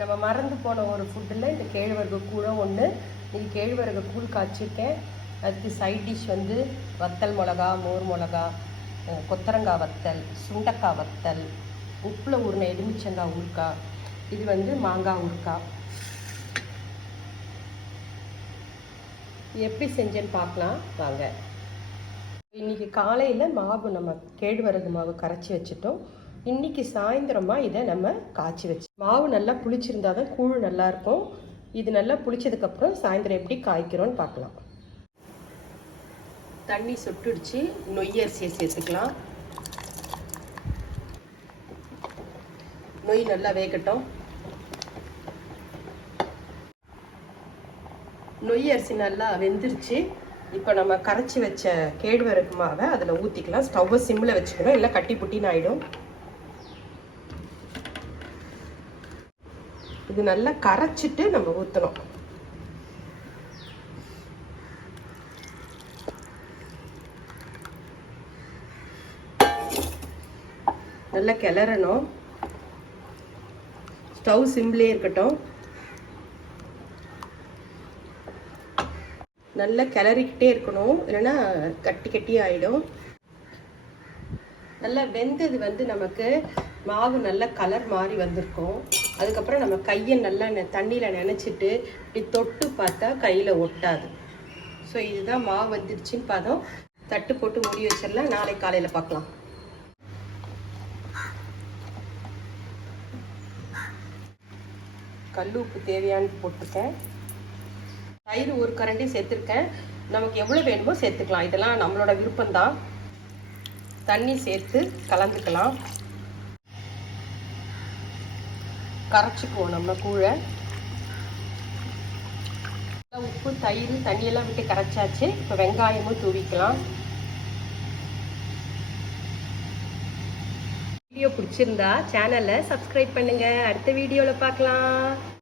நம்ம மறந்து போன ஒரு ஃபுட்டில் இந்த கேழ்வரகு கூழும் ஒன்று. இது கேழ்வரகு கூழ் காய்ச்சிருக்கேன். அதுக்கு சைட் டிஷ் வந்து வத்தல் மிளகா, மோர் மிளகா, கொத்தரங்காய் வத்தல், சுண்டக்காய் வத்தல், உப்பில் ஊறின எலுமிச்சங்காய் ஊறுக்காய், இது வந்து மாங்காய் ஊறுக்காய். எப்படி செஞ்சேன்னு பார்க்கலாம் வாங்க. இன்றைக்கி காலையில் மாவு நம்ம கேழ்வரகு மாவு கரைச்சி வச்சுட்டோம். இன்றைக்கி சாயந்தரமாக இதை நம்ம காய்ச்சி வச்சு மாவு நல்லா புளிச்சிருந்தால் தான் கூழ் நல்லாயிருக்கும். இது நல்லா புளிச்சதுக்கப்புறம் சாயந்தரம் எப்படி காய்க்கிறோன்னு பார்க்கலாம். தண்ணி சுட்டுடுச்சு. நொய் அரிசியை சேர்த்துக்கலாம். நொய் நல்லா வேகட்டும். நொய் அரிசி நல்லா வெந்துருச்சு. இப்போ நம்ம கரைச்சி வச்ச கேழ்வரகு மாவை அதில் ஊற்றிக்கலாம். ஸ்டவ்வை சிம்மில் வச்சுக்கணும், இல்லை கட்டி புட்டின்னு ஆகிடும். இது நல்லா கரைச்சிட்டு நம்ம ஊற்றணும். நல்லா கிளறணும். ஸ்டவ் சிம்லேயே இருக்கட்டும். நல்லா கிளறிக்கிட்டே இருக்கணும், இல்லைன்னா கட்டி கட்டி ஆகிடும். நல்லா வெந்தது வந்து நமக்கு மாவு நல்லா கலர் மாறி வந்திருக்கும். அதுக்கப்புறம் நம்ம கையை நல்லா தண்ணியில் நனைச்சிட்டு இப்படி தொட்டு பார்த்தா கையில் ஒட்டாது. ஸோ இதுதான் மாவு வந்துடுச்சின்னு பார்த்தோம். தட்டு போட்டு மூடி வச்சிடலாம். நாளை காலையில் பார்க்கலாம். கல் உப்பு தேவையானு போட்டிருக்கேன். தயிர் ஒரு கரண்டி சேர்த்துருக்கேன். நமக்கு எவ்வளோ வேணுமோ சேர்த்துக்கலாம். இதெல்லாம் நம்மளோட விருப்பம்தான். தண்ணி சேர்த்து கலந்துக்கலாம். கரைச்சிக்குவோம் நம்ம கூழை. உப்பு, தயிர், தண்ணியெல்லாம் விட்டு கரைச்சாச்சு. இப்போ வெங்காயமும் தூவிக்கலாம். வீடியோ பிடிச்சிருந்தா சேனலை சப்ஸ்கிரைப் பண்ணுங்கள். அடுத்த வீடியோவில் பார்க்கலாம்.